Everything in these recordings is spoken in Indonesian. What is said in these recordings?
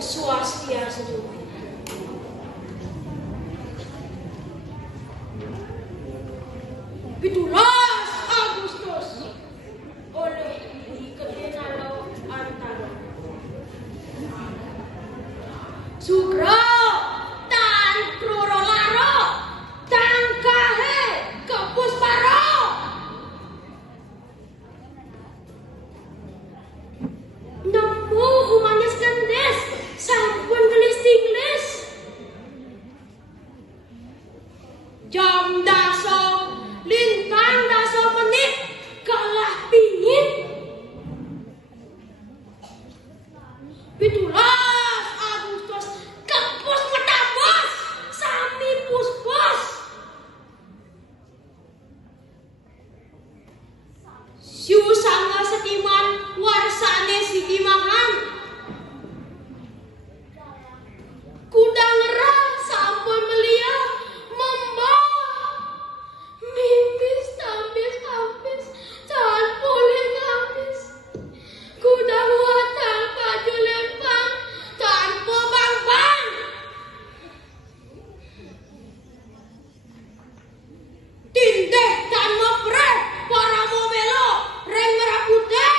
Om Swastiastu. Pitulas Agustus oleh Diketenalo Antara Sugro tan Prorolaro tangkahe kepusparo nemu humanis kendes sampun gelis tinglis jam daso lintang daso menit kalah pingin pitulas Agustus kepus metapos sami puspos siu sanga setiman warsane sidimangan kuda ngerah sampun melia membah mimis tamis habis jangan boleh habis kuda huatan baju lempang tanpa bang tindeh dan mepre para momelo reng merah putih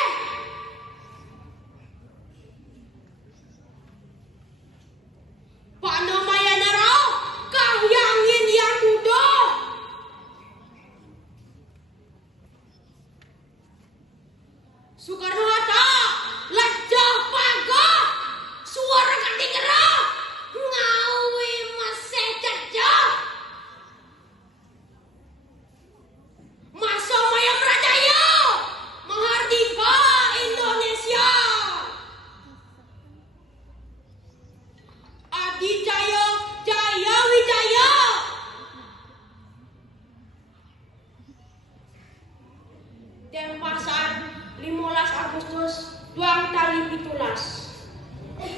Pak Nomayanaro kahyangin yang muda Soekarno Hatta lajah pagah suara keting gerah ngawi masih jajah Masa Maya Prajaya Mahardika Indonesia Adi Jaya Jaya Wijaya Denpasar 15 Agustus 2017